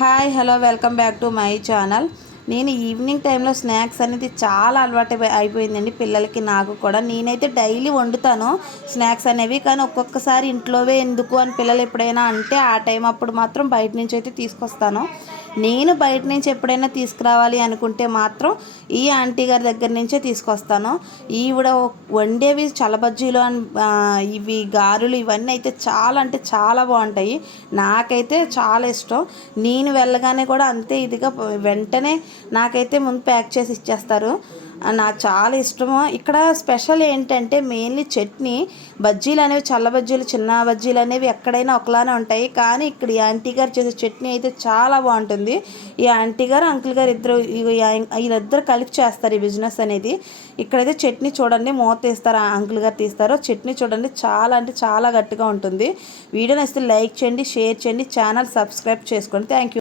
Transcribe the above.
Hi hello welcome back to my channel. నేను evening టైంలో snacks అనేది చాలా అలవాటు అయిపోయిందండి పిల్లలకి, నాకు కూడా. నేనైతే డైలీ వండుతాను స్నాక్స్ అనేవి, కానీ ఒక్కొక్కసారి ఇంట్లోవే ఎందుకు అని పిల్లలు ఎప్పుడైనా అంటే ఆ టైం అప్పుడు మాత్రం బయట నుంచి అయితే తీసుకొస్తాను. నేను బయట నుంచి ఎప్పుడైనా తీసుకురావాలి అనుకుంటే మాత్రం ఈ ఆంటీ గారి దగ్గర నుంచే తీసుకొస్తాను. ఈవిడ వండేవి చలబజ్జీలు ఇవి గారెలు ఇవన్నీ అయితే చాలా అంటే చాలా బాగుంటాయి. నాకైతే చాలా ఇష్టం. నేను వెళ్ళగానే కూడా అంతే ఇదిగా వెంటనే నాకైతే ముందు ప్యాక్ చేసి ఇచ్చేస్తారు. నాకు చాలా ఇష్టము. ఇక్కడ స్పెషల్ ఏంటంటే మెయిన్లీ చట్నీ. బజ్జీలు అనేవి, చల్ల బజ్జీలు, చిన్న బజ్జీలు అనేవి ఎక్కడైనా ఒకలానే ఉంటాయి, కానీ ఇక్కడ ఈ ఆంటీ గారు చేసే చట్నీ అయితే చాలా బాగుంటుంది. ఈ ఆంటీ గారు అంకుల్ గారు ఇద్దరు వీళ్ళిద్దరు కలిపి చేస్తారు ఈ బిజినెస్ అనేది. ఇక్కడైతే చట్నీ చూడండి, మూత తీస్తారు, అంకుల్ గారు తీస్తారు. చట్నీ చూడండి చాలా అంటే చాలా గట్టిగా ఉంటుంది. వీడియో నచ్చితే లైక్ చేయండి, షేర్ చేయండి, ఛానల్ సబ్స్క్రైబ్ చేసుకోండి. Thank you.